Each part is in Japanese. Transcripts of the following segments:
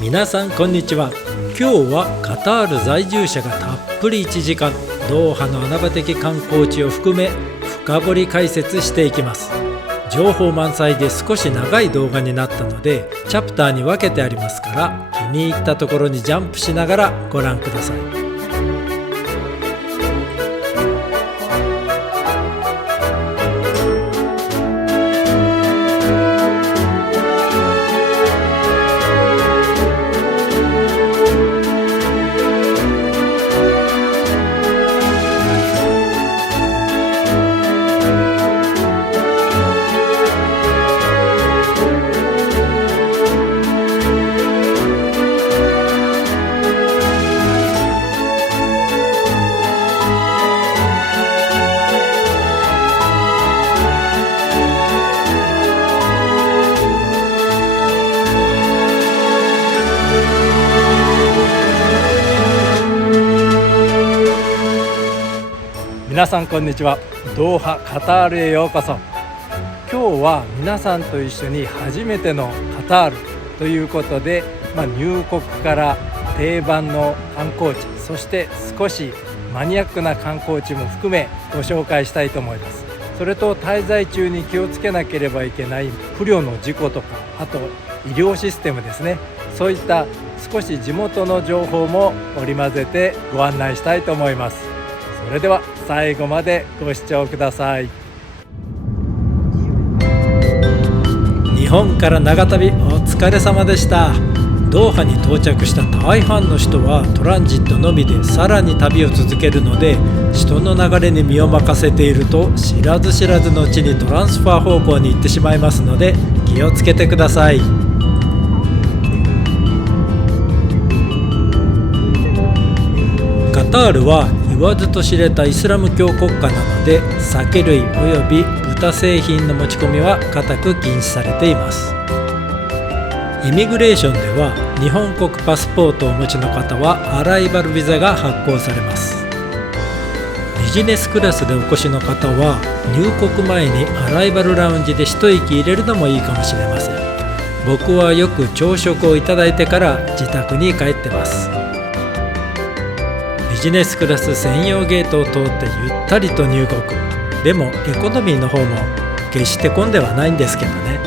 皆さんこんにちは。今日はカタール在住者がたっぷり1時間ドーハの穴場的観光地を含め深掘り解説していきます。情報満載で少し長い動画になったのでチャプターに分けてありますから、気に入ったところにジャンプしながらご覧ください。皆さんこんにちは。ドーハカタールへようこそ。今日は皆さんと一緒に初めてのカタールということで、入国から定番の観光地、そして少しマニアックな観光地も含めご紹介したいと思います。それと滞在中に気をつけなければいけない不慮の事故とか、あと医療システムですね、そういった少し地元の情報も織り交ぜてご案内したいと思います。それでは最後までご視聴ください。日本から長旅お疲れ様でした。ドーハに到着した大半の人はトランジットのみでさらに旅を続けるので、人の流れに身を任せていると知らず知らずのうちにトランスファー方向に行ってしまいますので気をつけてください。カタールは言わずと知れたイスラム教国家なので、酒類および豚製品の持ち込みは固く禁止されています。イミグレーションでは日本国パスポートをお持ちの方はアライバルビザが発行されます。ビジネスクラスでお越しの方は入国前にアライバルラウンジで一息入れるのもいいかもしれません。僕はよく朝食をいただいてから自宅に帰ってます。ビジネスクラス専用ゲートを通ってゆったりと入国。でもエコノミーの方も決して混んではないんですけどね。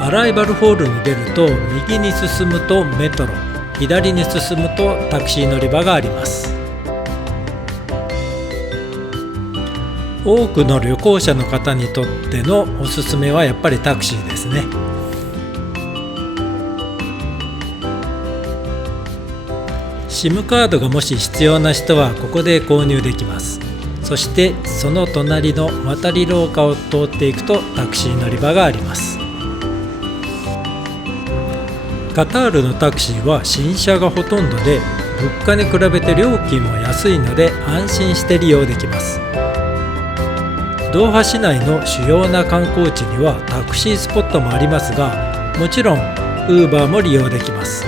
アライバルホールに出ると右に進むとメトロ、左に進むとタクシー乗り場があります。多くの旅行者の方にとってのおすすめはやっぱりタクシーですね。SIM カードがもし必要な人はここで購入できます。そしてその隣の渡り廊下を通っていくとタクシー乗り場があります。カタールのタクシーは新車がほとんどで、物価に比べて料金も安いので安心して利用できます。ドーハ市内の主要な観光地にはタクシースポットもありますが、もちろん Uber も利用できます。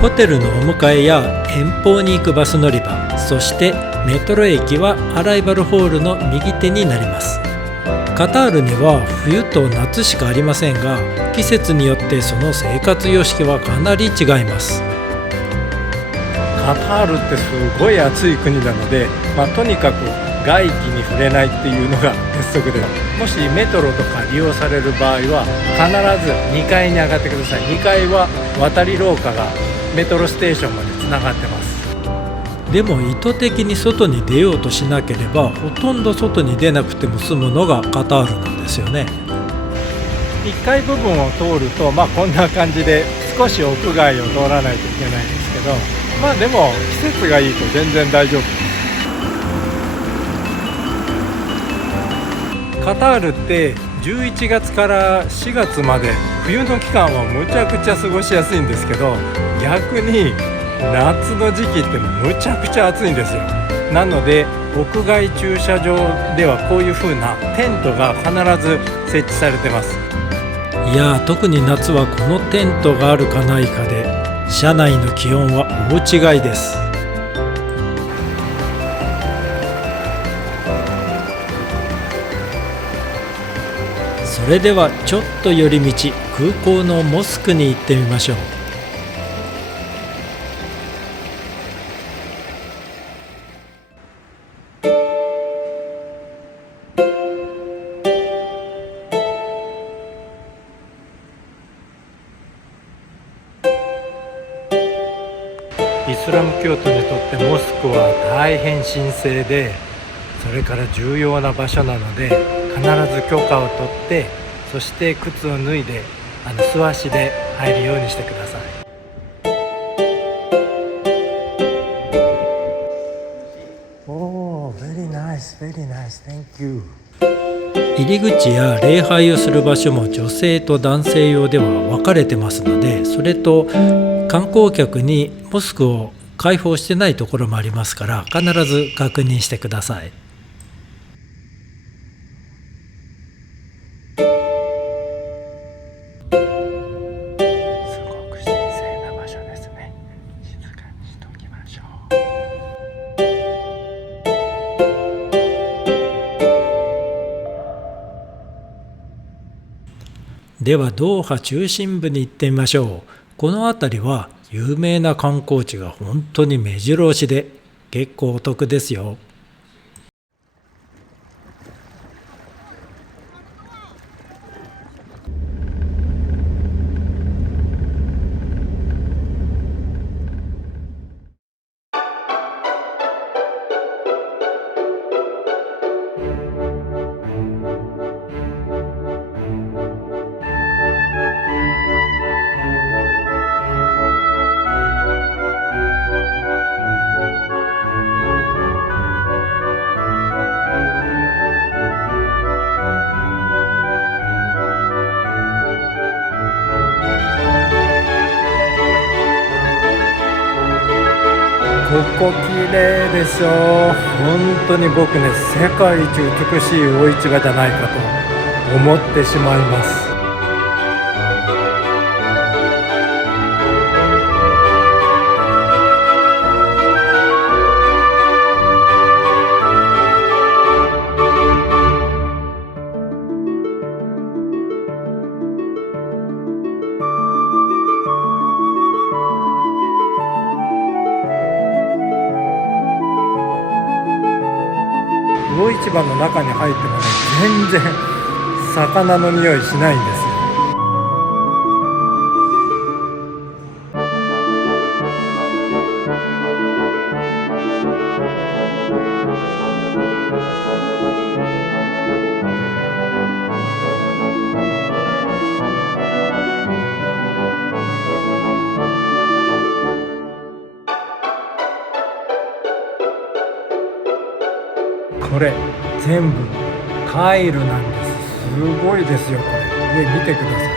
ホテルのお迎えや遠方に行くバス乗り場、そしてメトロ駅はアライバルホールの右手になります。カタールには冬と夏しかありませんが、季節によってその生活様式はかなり違います。カタールってすごい暑い国なので、とにかく外気に触れないっていうのが鉄則です。もしメトロとか利用される場合は必ず2階に上がってください。2階は渡り廊下がメトロステーションまでつながってます。でも意図的に外に出ようとしなければほとんど外に出なくても済むのがカタールなんですよね。1階部分を通るとこんな感じで少し屋外を通らないといけないんですけど、でも季節がいいと全然大丈夫です。カタールって11月から4月まで冬の期間はむちゃくちゃ過ごしやすいんですけど、逆に夏の時期ってむちゃくちゃ暑いんですよ。なので屋外駐車場ではこういう風なテントが必ず設置されてます。いや特に夏はこのテントがあるかないかで車内の気温は大違いです。それではちょっと寄り道、空港のモスクに行ってみましょう。イスラム教徒にとってモスクは大変神聖で、それから重要な場所なので、必ず許可を取って、そして靴を脱いで素足で入るようにしてください。Very nice, very nice, thank you. 入り口や礼拝をする場所も女性と男性用では分かれてますので、それと観光客にモスクを開放してないところもありますから、必ず確認してください。すごく神聖な場所ですね。静かにしておきましょう。ではドーハ中心部に行ってみましょう。この辺りは有名な観光地が本当に目白押しで結構お得ですよ。ここ綺麗でしょ。本当に僕ね、世界一美しい魚市場じゃないかと思ってしまいます。魚市場の中に入ってもね、全然魚の匂いしないんですよ。これ全部タイルなんです。すごいですよ。これ上見てください。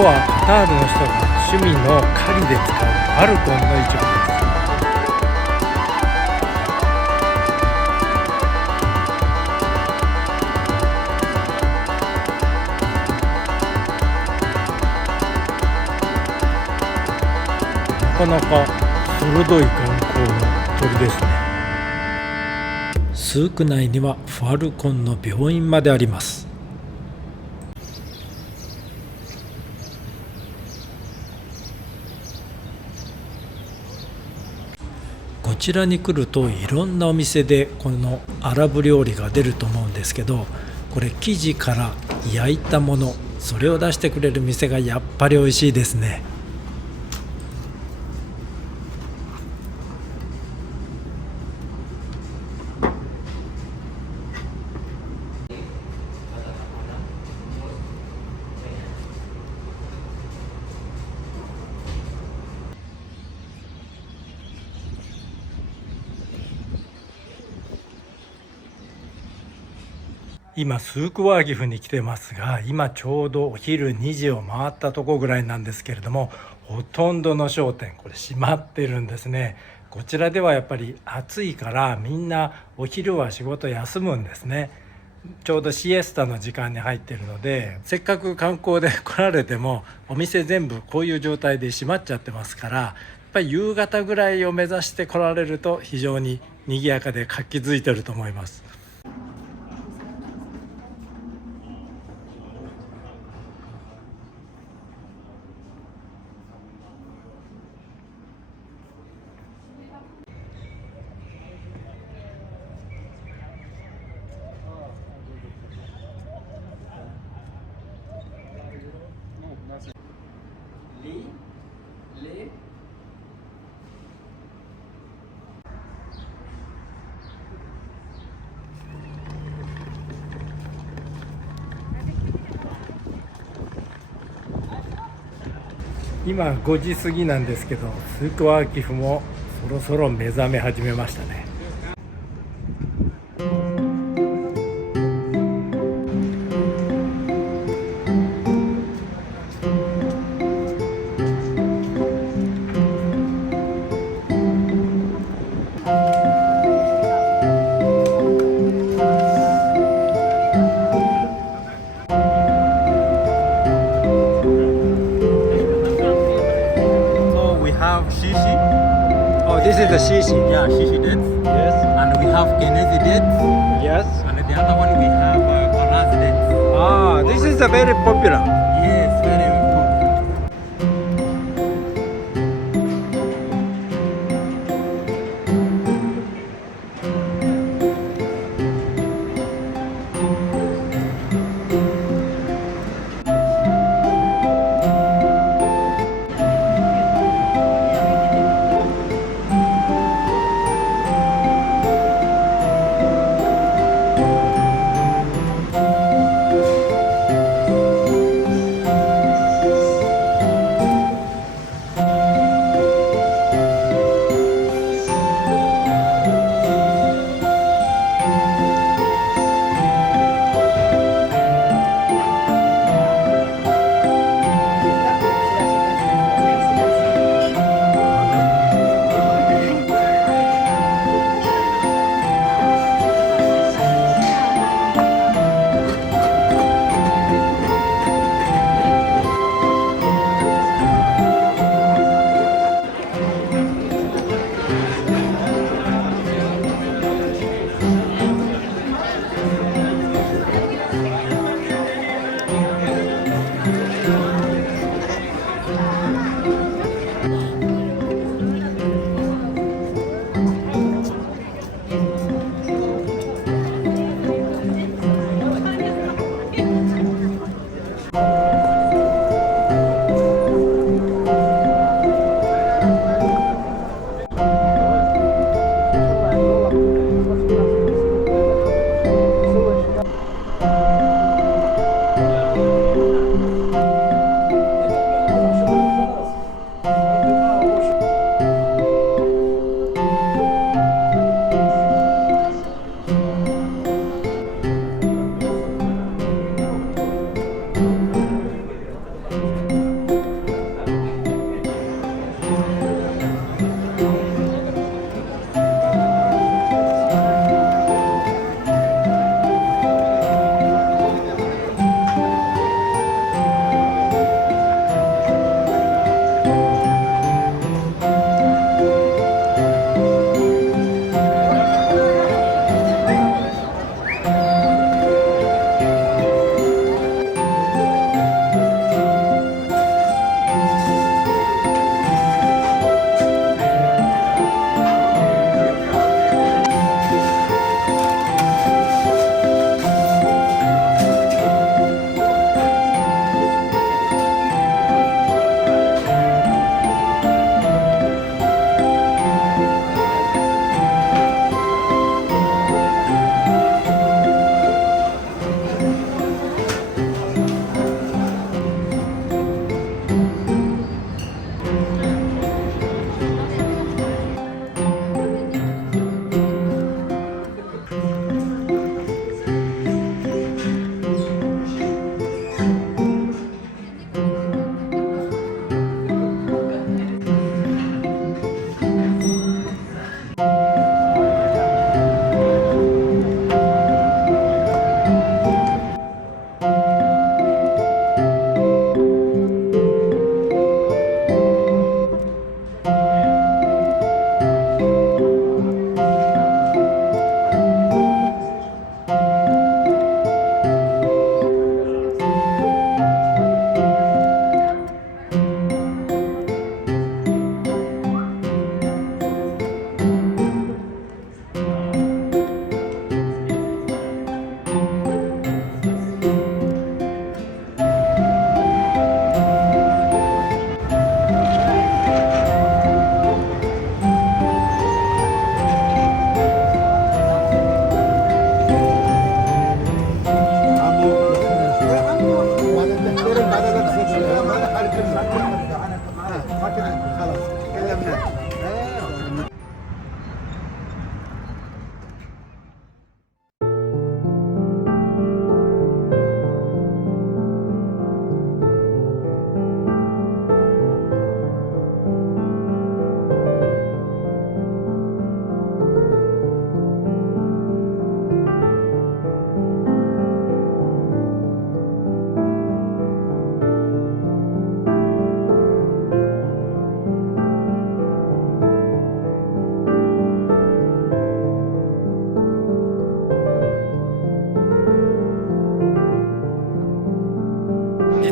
こはカタールの人が趣味の狩りで使うファルコンの市場です。なかなか鋭い眼光の鳥ですね。スーク内にはファルコンの病院まであります。こちらに来るといろんなお店でこのアラブ料理が出ると思うんですけど、これ生地から焼いたもの、それを出してくれる店がやっぱり美味しいですね。今スークワーギフに来てますが、今ちょうどお昼2時を回ったとこぐらいなんですけれども、ほとんどの商店これ閉まってるんですね。こちらではやっぱり暑いからみんなお昼は仕事休むんですね。ちょうどシエスタの時間に入ってるので、せっかく観光で来られてもお店全部こういう状態で閉まっちゃってますから、やっぱり夕方ぐらいを目指して来られると非常に賑やかで活気づいてると思います。今5時過ぎなんですけど、スークワーキフもそろそろ目覚め始めましたね。Have shishi. Oh, this is the shishi. Yeah, shishi dates. Yes. And we have Kennedy dates. Yes. And the other one we have Konas dates. Ah, this is a very popular. Yes, very good.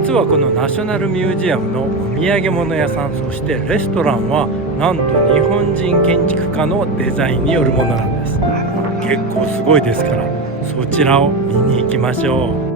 実はこのナショナルミュージアムのお土産物屋さん、そしてレストランはなんと日本人建築家のデザインによるものなんです。結構すごいですから、そちらを見に行きましょう。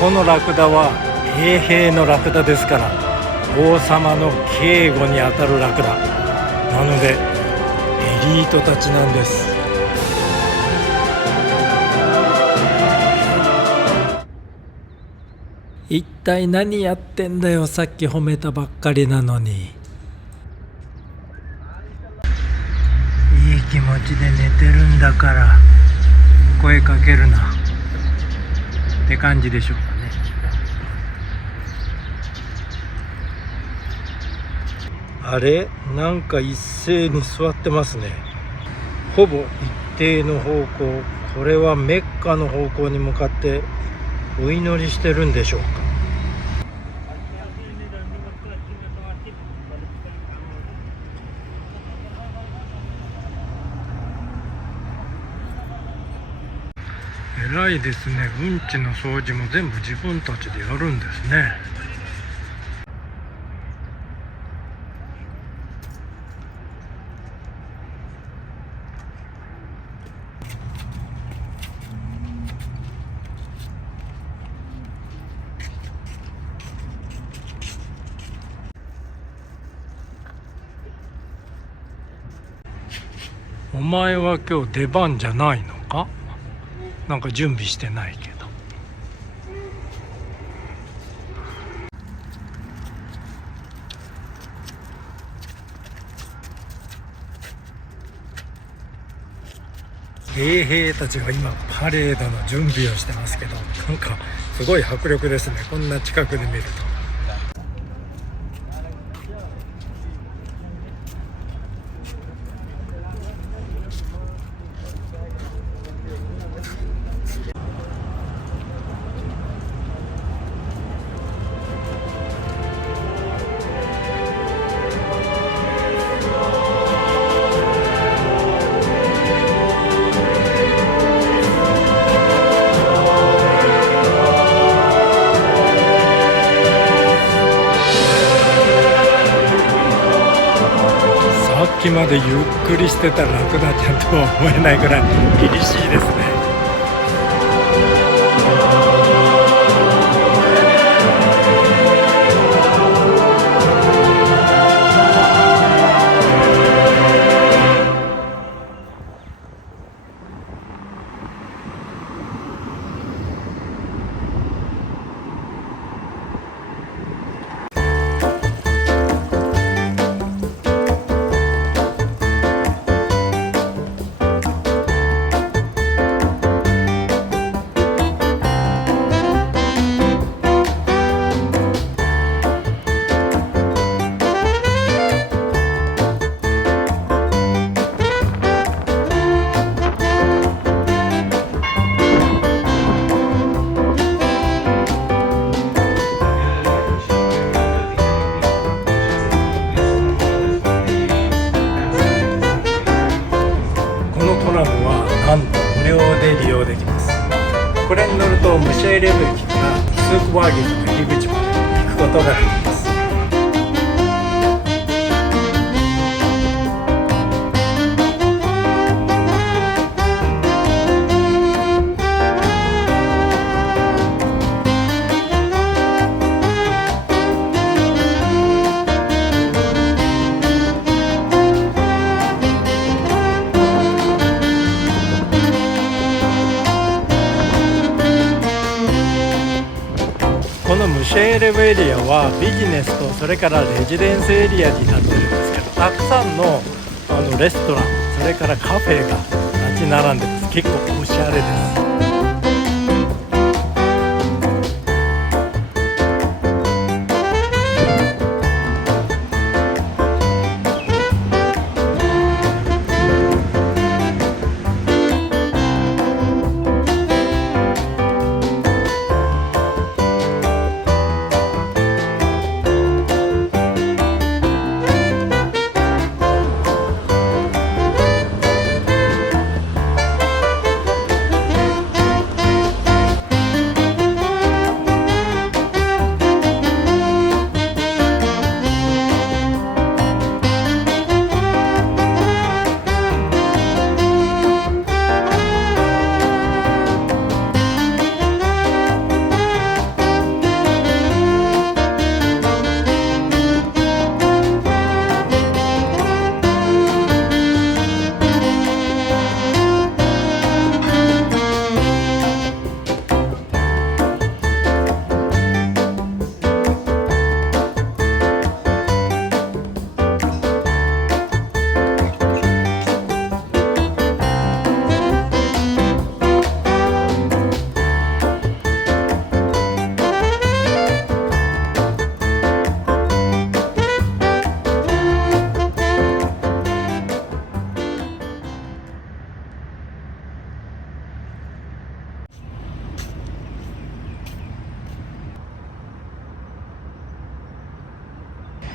このラクダは衛兵のラクダですから、王様の警護にあたるラクダなのでエリートたちなんです。一体何やってんだよ、さっき褒めたばっかりなのに。いい気持ちで寝てるんだから声かけるなって感じでしょうかね。あれ、なんか一斉に座ってますね。ほぼ一定の方向、これはメッカの方向に向かってお祈りしてるんでしょうか。偉いですね。うんちの掃除も全部自分たちでやるんですね。お前は今日出番じゃないのか？なんか準備してないけど。衛兵たちが今パレードの準備をしてますけど、なんかすごい迫力ですね、こんな近くで見ると。さっきまでゆっくりしてたラクダちゃんとは思えないぐらい厳しいですね。なんと無料で利用できます。これに乗るとムシェーレブ駅からスークワーゲンの入り口まで行くことができます。このムシェーレブエリアはビジネスとそれからレジデンスエリアになってるんですけど、たくさんのレストラン、それからカフェが立ち並んでます。結構おしゃれです。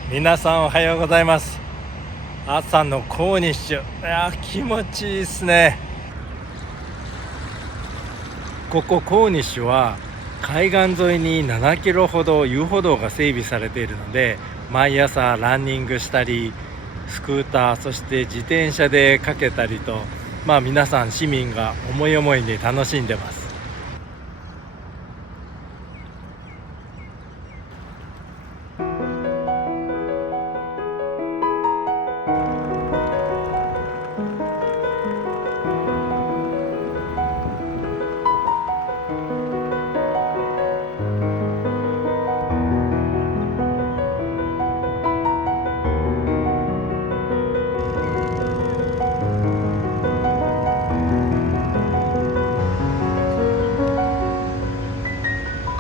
皆さんおはようございます。朝のコーニッシュ、気持ちいいですね。ここコーニッシュは海岸沿いに7キロほど遊歩道が整備されているので、毎朝ランニングしたりスクーター、そして自転車でかけたりと、皆さん市民が思い思いに楽しんでます。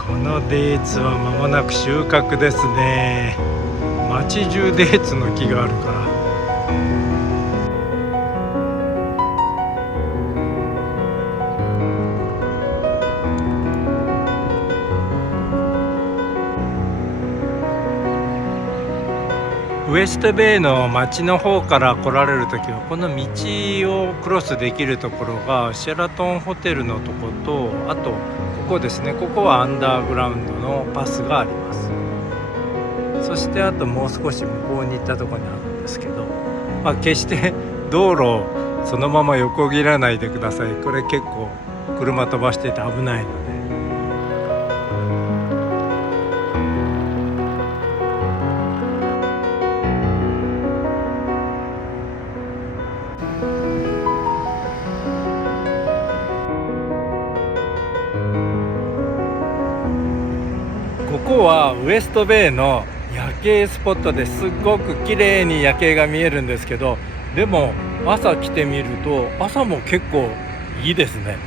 このデーツは間もなく収穫ですね。街中デーツの木があるから。ウエストベイの街の方から来られるときは、この道をクロスできるところがシェラトンホテルのとこと、あとここですね、ここはアンダーグラウンドのパスがあります。そしてあともう少し向こうに行ったところにあるんですけど、決して道路をそのまま横切らないでください。これ結構車飛ばしてて危ないので。ここはウエストベイの夜景スポットです。すごく綺麗に夜景が見えるんですけど、でも朝来てみると朝も結構いいですね。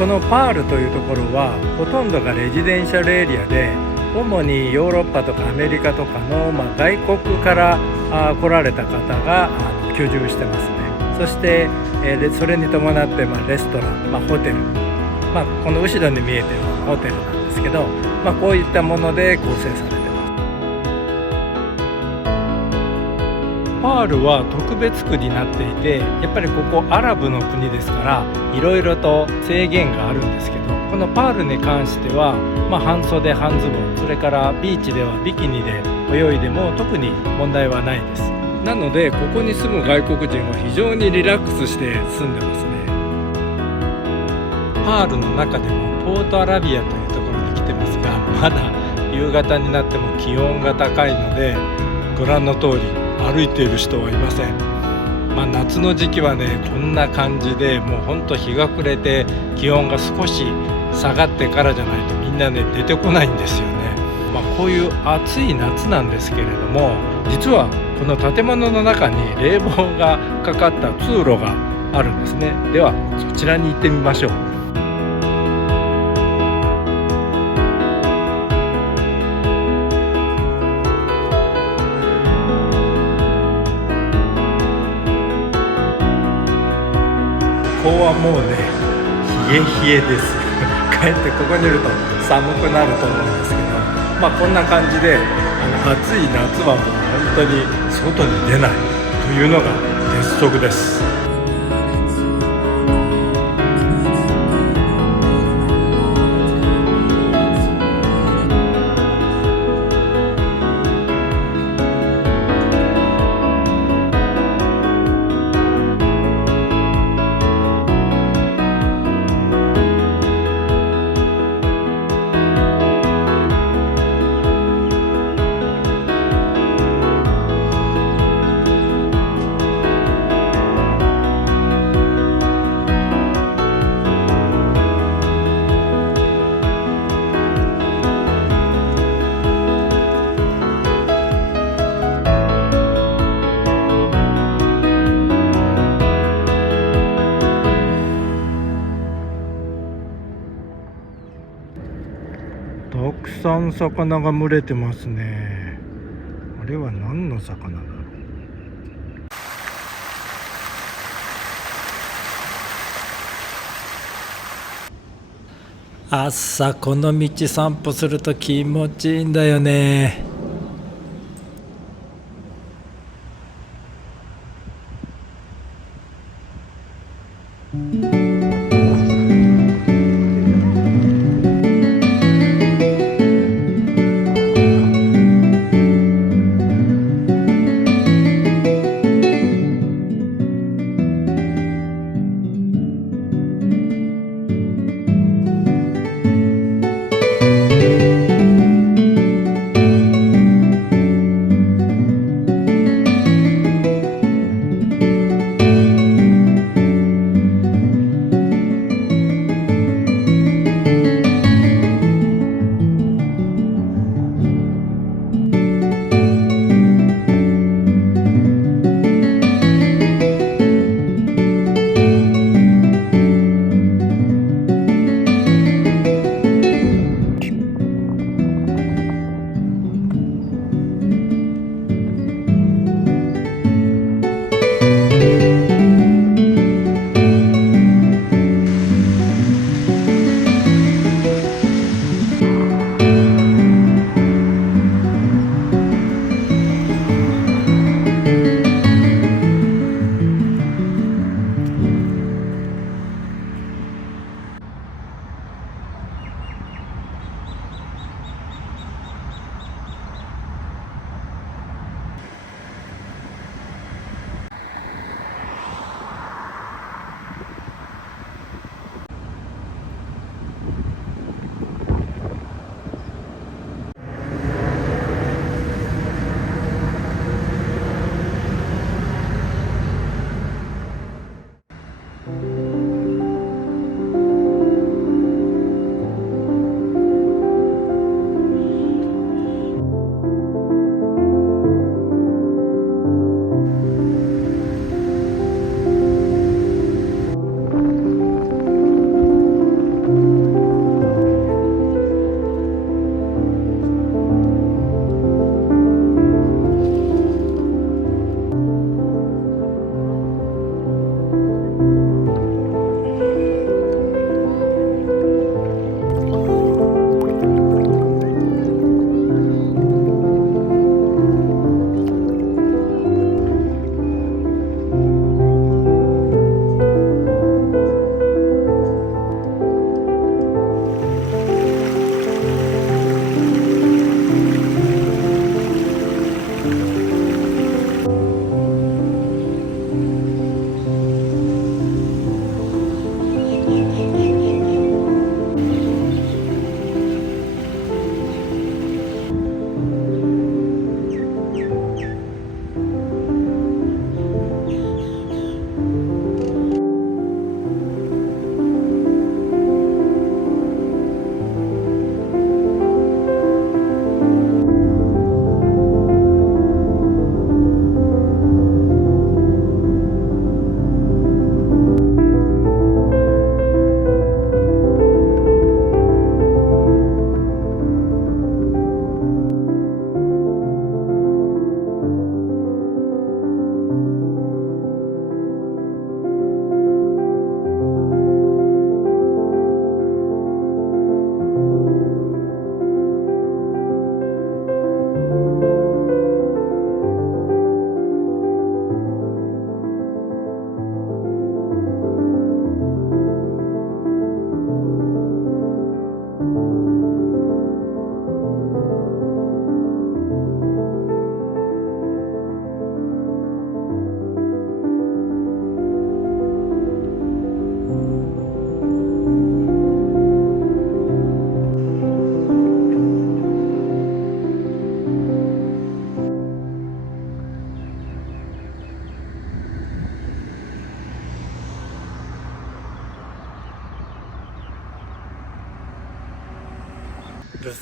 このパールというところはほとんどがレジデンシャルエリアで、主にヨーロッパとかアメリカとかの、外国から来られた方が居住してますね。そして、それに伴って、レストラン、ホテル、この後ろに見えているホテルなんですけど、こういったもので構成されてます。パールは特別区になっていて、やっぱりここアラブの国ですからいろいろと制限があるんですけど、このパールに関しては、半袖半ズボン、それからビーチではビキニで泳いでも特に問題はないです。なのでここに住む外国人は非常にリラックスして住んでますね。パールの中でもポートアラビアというところに来てますが、まだ夕方になっても気温が高いので、ご覧の通り歩いている人はいません。夏の時期はね、こんな感じで、もうほんと日が暮れて気温が少し下がってからじゃないとみんなね出てこないんですよね。こういう暑い夏なんですけれども、実はこの建物の中に冷房がかかった通路があるんですね。ではそちらに行ってみましょう。ここはもうね冷え冷えですかえってここにいると寒くなると思うんですけど、こんな感じで暑い夏はもう本当に外に出ないというのが鉄則です。たくさん魚が群れてますね。あれは何の魚だろう。朝この道散歩すると気持ちいいんだよね。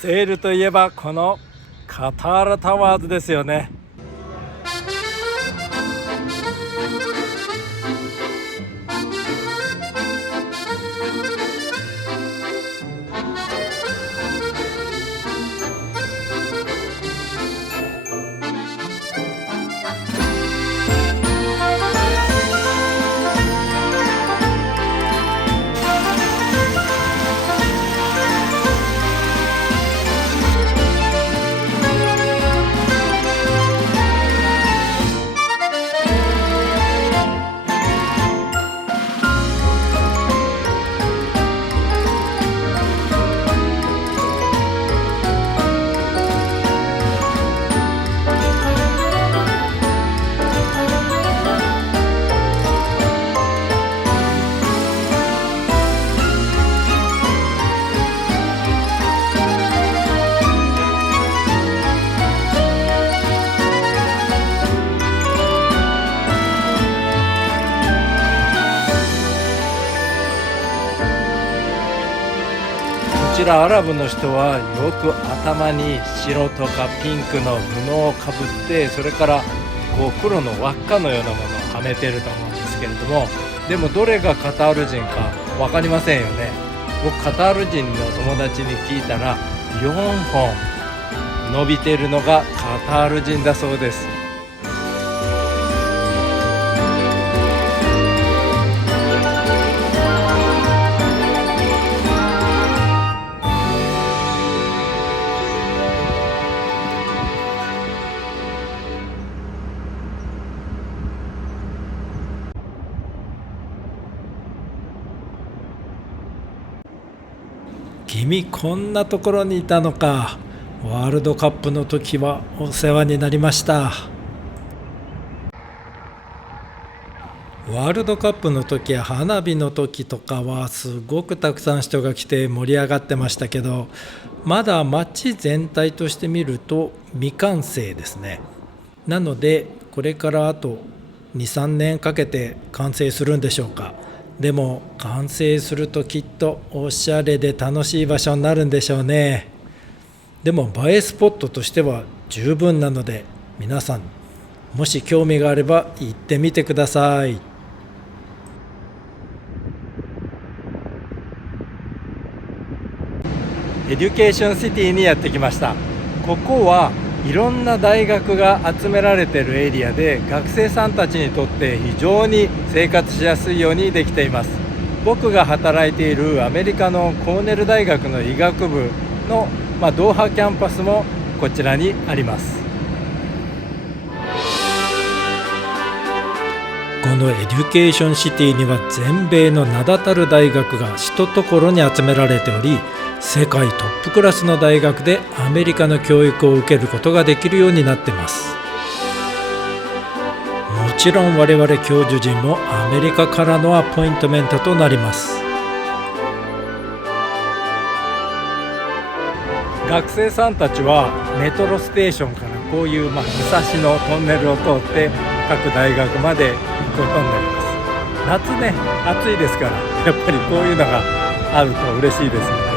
セールといえばこのカタールタワーズですよね。こちらアラブの人はよく頭に白とかピンクの布をかぶって、それからこう黒の輪っかのようなものをはめてると思うんですけれども、でもどれがカタール人か分かりませんよね。僕カタール人の友達に聞いたら4本伸びてるのがカタール人だそうです。君こんなところにいたのか。ワールドカップの時はお世話になりました。ワールドカップの時や花火の時とかはすごくたくさん人が来て盛り上がってましたけど、まだ街全体として見ると未完成ですね。なのでこれからあと 2,3 年かけて完成するんでしょうか。でも完成するときっとおしゃれで楽しい場所になるんでしょうね。でも映えスポットとしては十分なので、皆さんもし興味があれば行ってみてください。エデュケーションシティにやってきました。ここはいろんな大学が集められているエリアで、学生さんたちにとって非常に生活しやすいようにできています。僕が働いているアメリカのコーネル大学の医学部の、ドーハキャンパスもこちらにあります。このエデュケーションシティには全米の名だたる大学がひとところに集められており、世界トップクラスの大学でアメリカの教育を受けることができるようになっています。もちろん我々教授陣もアメリカからのアポイントメントとなります。学生さんたちはメトロステーションからこういう、武蔵野トンネルを通って各大学まで行くことになります。夏ね、暑いですから、やっぱりこういうのがあると嬉しいですよね。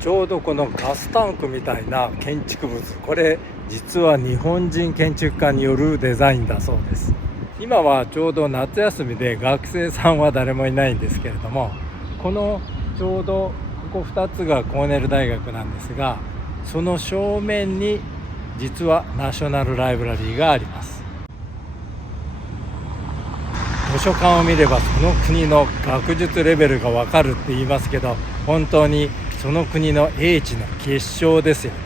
ちょうどこのガスタンクみたいな建築物、これ実は日本人建築家によるデザインだそうです。今はちょうど夏休みで学生さんは誰もいないんですけれども、このちょうどここ2つがコーネル大学なんですが、その正面に実はナショナルライブラリーがあります。図書館を見ればその国の学術レベルがわかるって言いますけど、本当にその国の英知の結晶ですよね。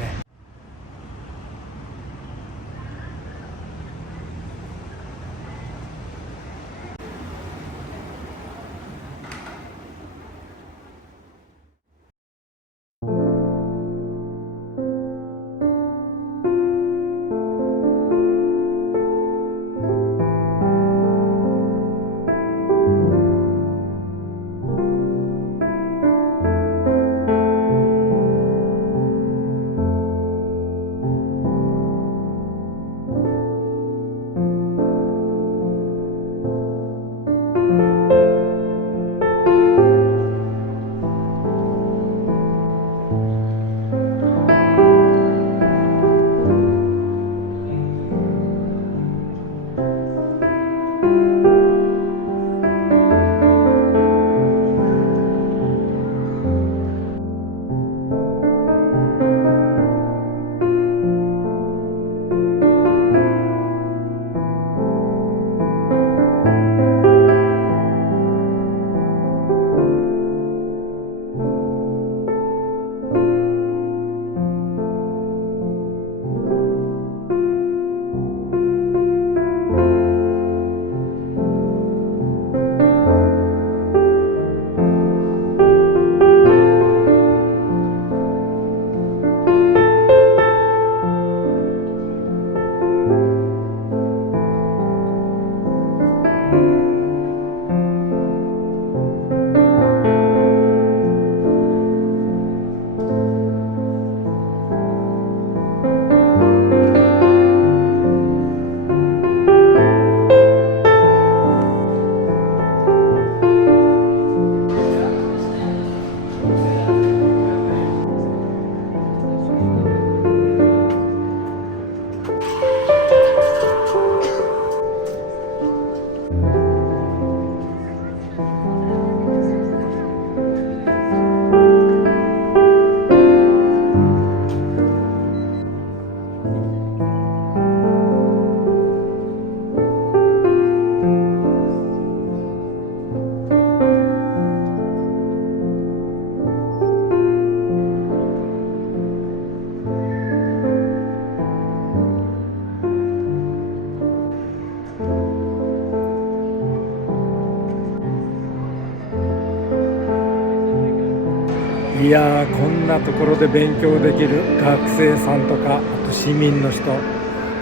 いやー、こんなところで勉強できる学生さんとか、あと市民の人、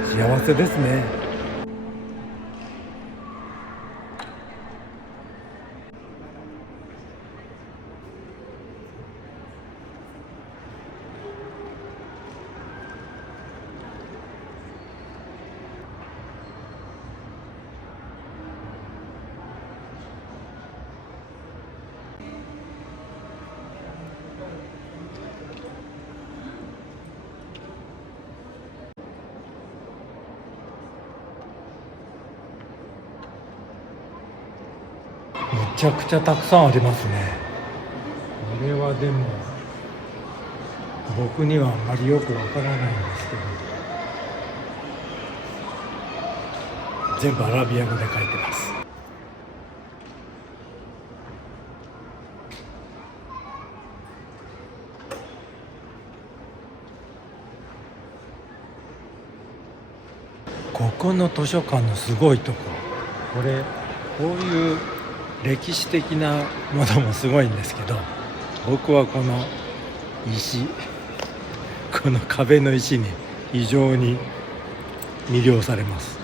幸せですね。めちゃくちゃたくさんありますね。これはでも僕にはあんまりよくわからないんですけど、全部アラビア語で書いてます。ここの図書館のすごいところ、こういう歴史的なものもすごいんですけど、僕はこの石、この壁の石に非常に魅了されます。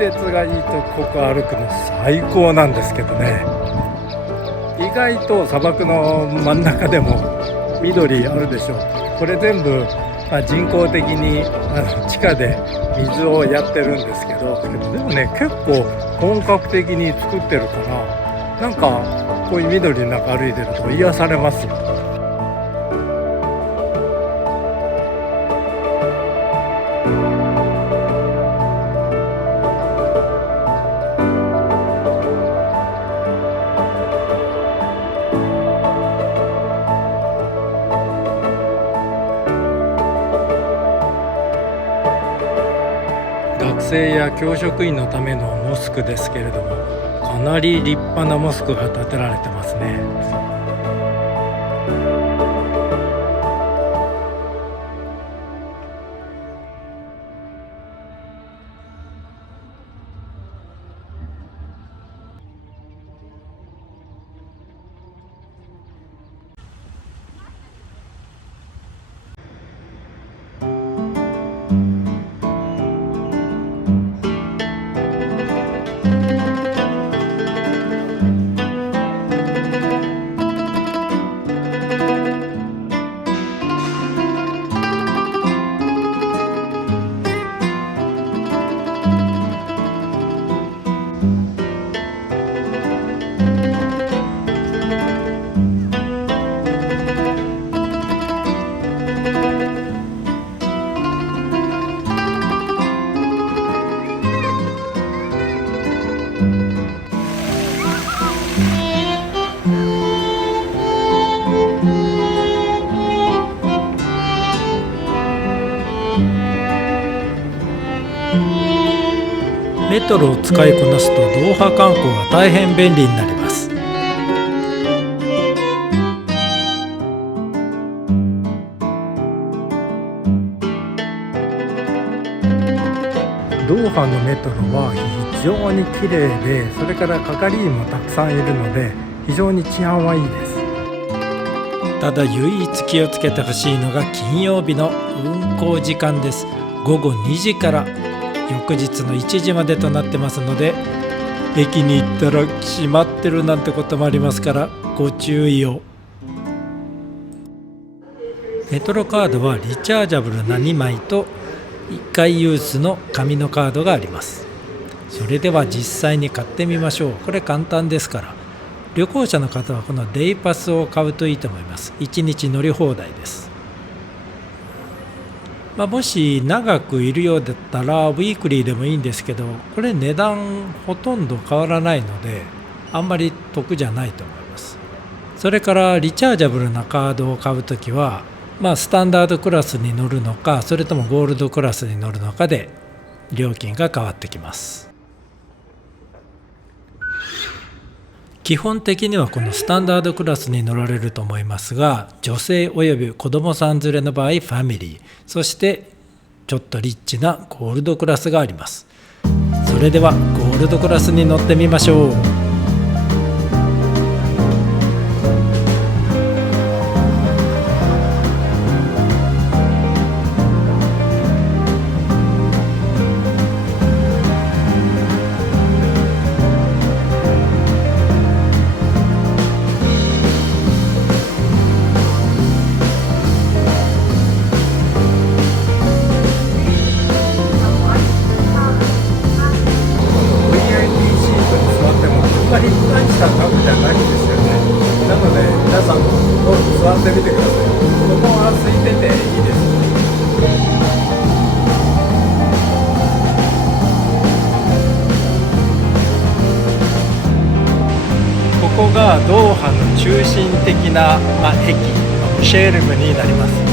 季節がいいとここ歩くの最高なんですけどね。意外と砂漠の真ん中でも緑あるでしょう。これ全部、人工的に地下で水をやってるんですけど、でもね、結構本格的に作ってるから、なんかこういう緑の中歩いてると癒されますよ。学生や教職員のためのモスクですけれども、かなり立派なモスクが建てられてますね。メトロを使いこなすとドーハ観光が大変便利になります。ドーハのメトロは非常に綺麗で、それから係員もたくさんいるので非常に治安はいいです。ただ唯一気をつけてほしいのが金曜日の運行時間です。午後2時から翌日の1時までとなってますので、駅に行ったら閉まってるなんてこともありますからご注意を。メトロカードはリチャージャブルな2枚と1回ユースの紙のカードがあります。それでは実際に買ってみましょう。これ簡単ですから、旅行者の方はこのデイパスを買うといいと思います。1日乗り放題です。もし長くいるようだったらウィークリーでもいいんですけど、これ値段ほとんど変わらないのであんまり得じゃないと思います。それからリチャージャブルなカードを買うときは、スタンダードクラスに乗るのか、それともゴールドクラスに乗るのかで料金が変わってきます。基本的にはこのスタンダードクラスに乗られると思いますが、女性および子供さん連れの場合ファミリー、そしてちょっとリッチなゴールドクラスがあります。それではゴールドクラスに乗ってみましょう。あんまり大した額じゃないんですよね。なので皆さんもどうぞ座ってみてください。ここは空いてていいです。ここがドーハの中心的な、駅ムシェールムになります。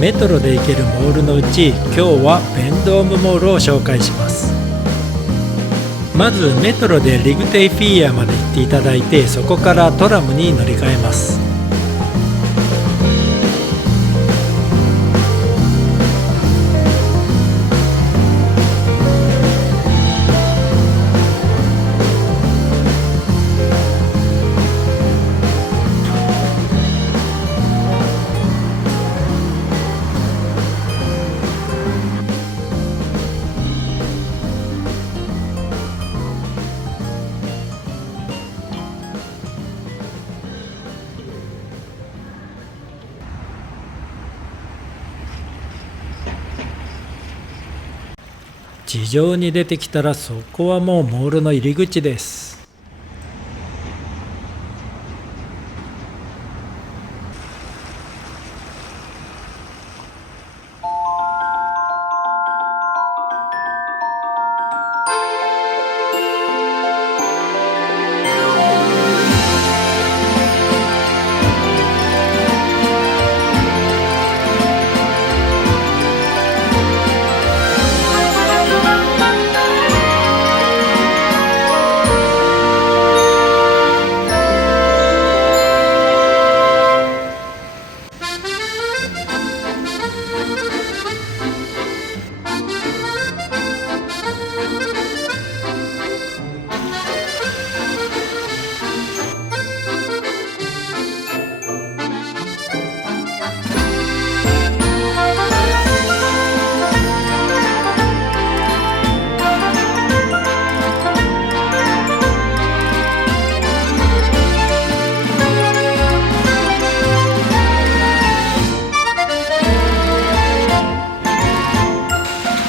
メトロで行けるモールのうち、今日はベンドームモールを紹介します。まずメトロでリグテイフィーアまで行っていただいて、そこからトラムに乗り換えます。地上に出てきたら、そこはもうモールの入り口です。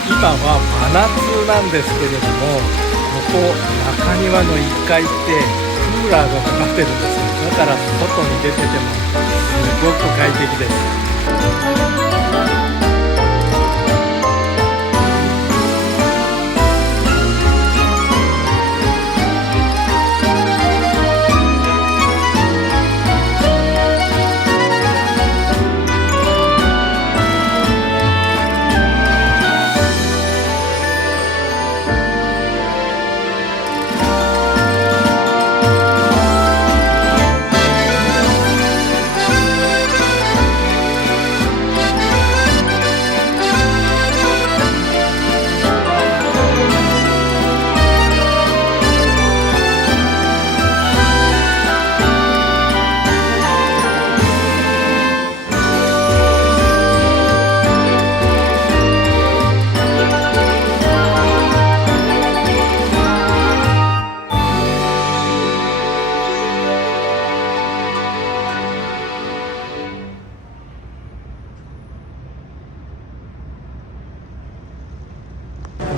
今は真夏なんですけれども、ここ中庭の1階ってクーラーがかかってるんですよ。だから外に出ててもすごく快適です。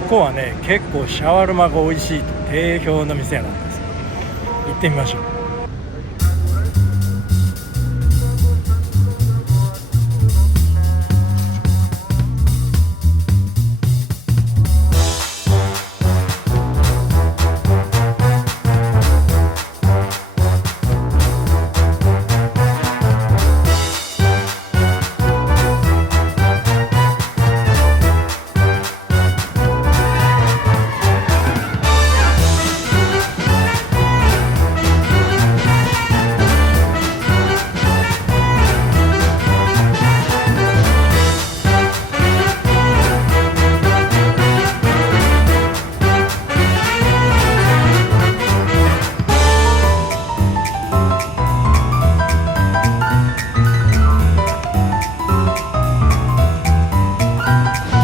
ここはね、結構シャワルマが美味しいと定評の店なんです。行ってみましょう。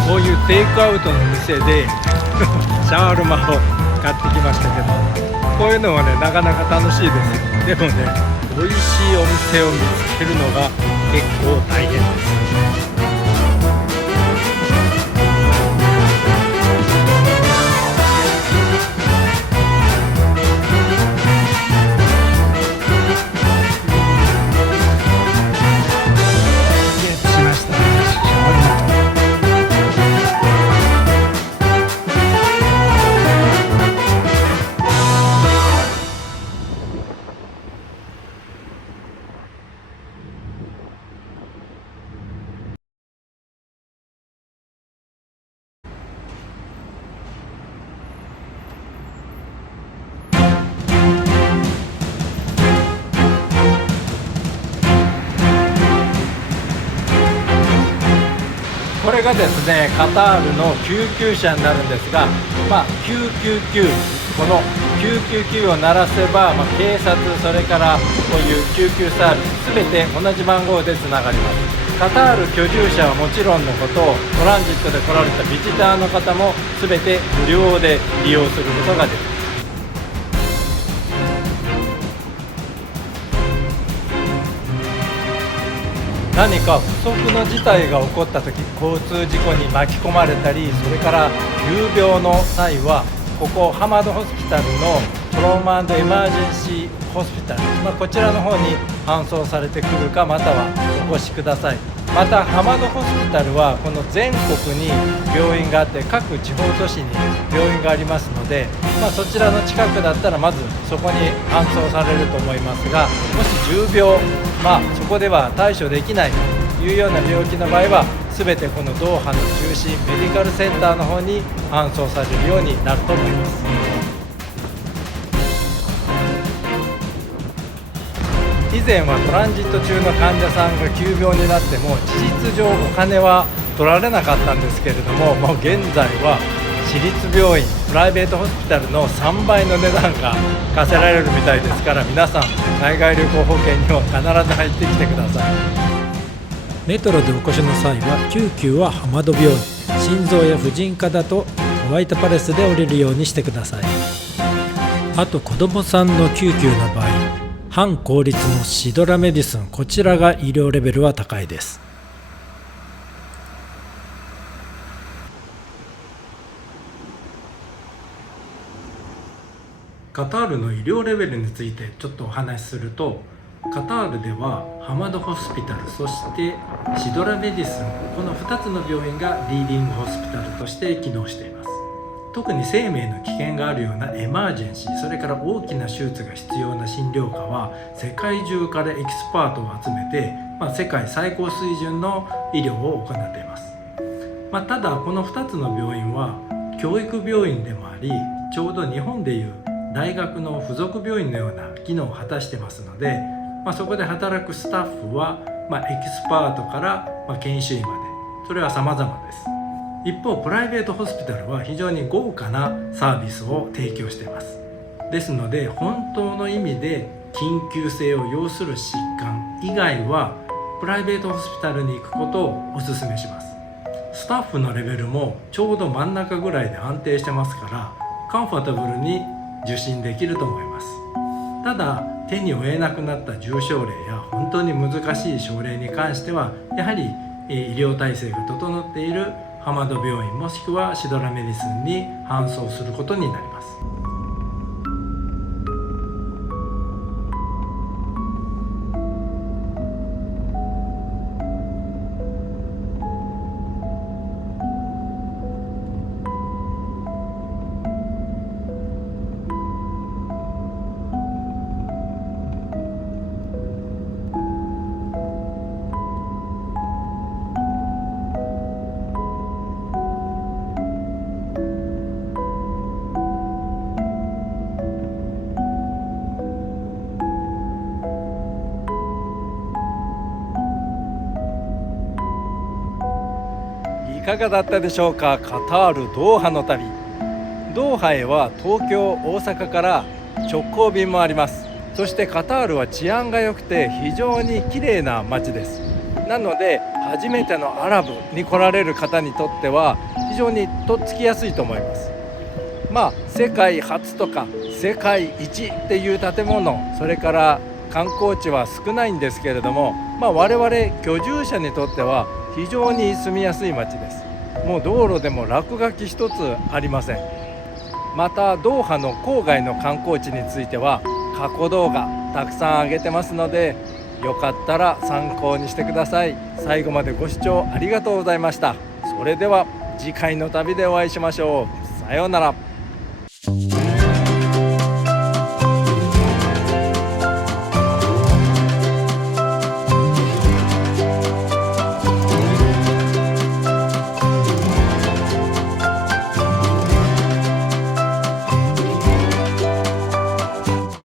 こういうテイクアウトの店でシャワルマを買ってきましたけど、こういうのはねなかなか楽しいですよ。でもね、美味しいお店を見つけるのが結構大変です。これがですね、カタールの救急車になるんですが、999、この999を鳴らせば、警察、それからこういう救急サービス、すべて同じ番号でつながります。カタール居住者はもちろんのこと、トランジットで来られたビジターの方もすべて無料で利用することができます。何か不測の事態が起こった時、交通事故に巻き込まれたり、それから急病の際はここハマドホスピタルのトローマ&エマージェンシーホスピタル、こちらの方に搬送されてくるか、またはお越しください。またハマドホスピタルはこの全国に病院があって、各地方都市に病院がありますので、そちらの近くだったらまずそこに搬送されると思いますが、もし重病、そこでは対処できないというような病気の場合は、全てこのドーハの中心メディカルセンターの方に搬送されるようになると思います。以前はトランジット中の患者さんが急病になっても事実上お金は取られなかったんですけれども、もう現在は私立病院、プライベートホスピタルの3倍の値段が課せられるみたいですから、皆さん海外旅行保険にも必ず入ってきてください。メトロでお越しの際は99はハマド病院、心臓や婦人科だとホワイトパレスで降りるようにしてください。あと子どもさんの99の場合、反公立のシドラメディスン、こちらが医療レベルは高いです。カタールの医療レベルについてちょっとお話しすると、カタールではハマドホスピタル、そしてシドラメディスン、この2つの病院がリーディングホスピタルとして機能しています。特に生命の危険があるようなエマージェンシー、それから大きな手術が必要な診療科は世界中からエキスパートを集めて、世界最高水準の医療を行っています。ただこの2つの病院は教育病院でもあり、ちょうど日本でいう大学の附属病院のような機能を果たしてますので、そこで働くスタッフは、エキスパートから、研修医まで、それは様々です。一方プライベートホスピタルは非常に豪華なサービスを提供しています。ですので本当の意味で緊急性を要する疾患以外はプライベートホスピタルに行くことをお勧めします。スタッフのレベルもちょうど真ん中ぐらいで安定してますから、カンファタブルに受診できると思います。ただ手に負えなくなった重症例や本当に難しい症例に関しては、やはり医療体制が整っているハマド病院もしくはシドラメディスンに搬送することになります。かがだったでしょうか。カタールドーハの旅。ドーハへは東京大阪から直行便もあります。そしてカタールは治安が良くて非常に綺麗な街です。なので初めてのアラブに来られる方にとっては非常にとっつきやすいと思います。世界初とか世界一っていう建物、それから観光地は少ないんですけれども、我々居住者にとっては非常に住みやすい街です。もう道路でも落書き一つありません。またドーハの郊外の観光地については過去動画たくさん上げてますので、よかったら参考にしてください。最後までご視聴ありがとうございました。それでは次回の旅でお会いしましょう。さようなら。